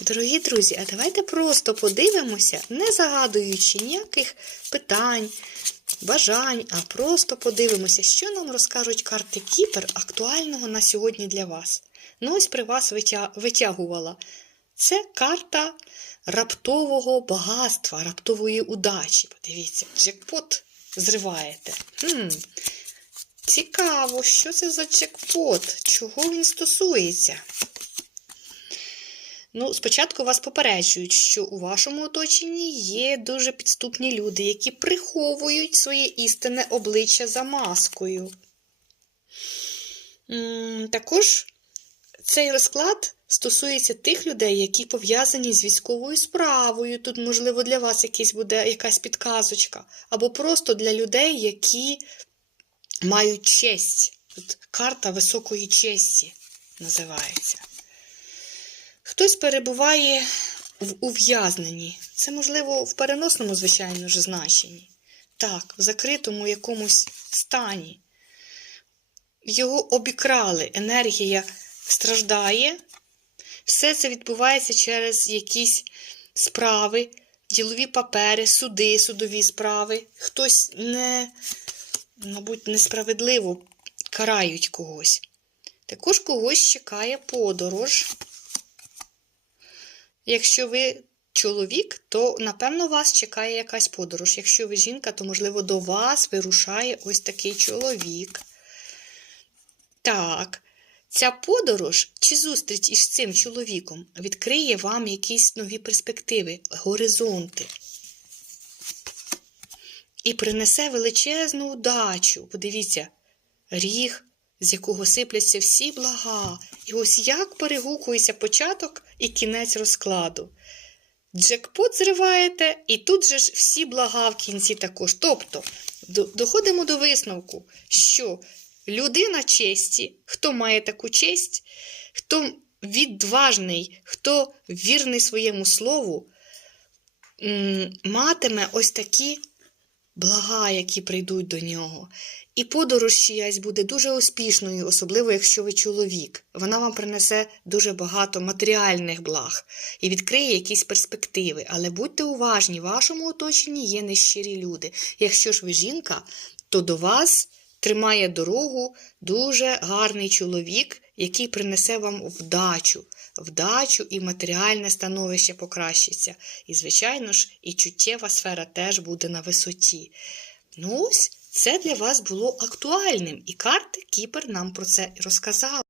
Дорогі друзі, а давайте просто подивимося, не загадуючи ніяких питань, бажань, а просто подивимося, що нам розкажуть карти Кіпер актуального на сьогодні для вас. Ну, ось при вас витягувала. Це карта раптового багатства, раптової удачі. Подивіться, джекпот зриваєте. Хм, цікаво, що це за джекпот? Чого він стосується? Ну, спочатку вас попереджують, що у вашому оточенні є дуже підступні люди, які приховують своє істинне обличчя за маскою. Також цей розклад стосується тих людей, які пов'язані з військовою справою. Тут, можливо, для вас якийсь буде якась підказочка. Або просто для людей, які мають честь. Тут карта високої честі називається. Хтось перебуває в ув'язненні. Це, можливо, в переносному, звичайно ж, значенні. Так, в закритому якомусь стані. Його обікрали, енергія страждає. Все це відбувається через якісь справи, ділові папери, суди, судові справи. Хтось не, мабуть, несправедливо карають когось. Також когось чекає подорож. Якщо ви чоловік, то напевно вас чекає якась подорож. Якщо ви жінка, то, можливо, до вас вирушає ось такий чоловік. Так, ця подорож чи зустріч із цим чоловіком відкриє вам якісь нові перспективи, горизонти. І принесе величезну удачу. Подивіться, ріг, з якого сипляться всі блага. І ось як перегукується початок і кінець розкладу. Джекпот зриваєте, і тут же ж всі блага в кінці також. Тобто, до- доходимо до висновку, що людина честі, хто має таку честь, хто відважний, хто вірний своєму слову, матиме ось такі блага, які прийдуть до нього. І подорож чиясь буде дуже успішною, особливо якщо ви чоловік. Вона вам принесе дуже багато матеріальних благ і відкриє якісь перспективи. Але будьте уважні, в вашому оточенні є нещирі люди. Якщо ж ви жінка, то до вас тримає дорогу дуже гарний чоловік, який принесе вам вдачу. Вдачу і матеріальне становище покращиться. І, звичайно ж, і чуттєва сфера теж буде на висоті. Ну ось це для вас було актуальним, і карти Кіпер нам про це розказали.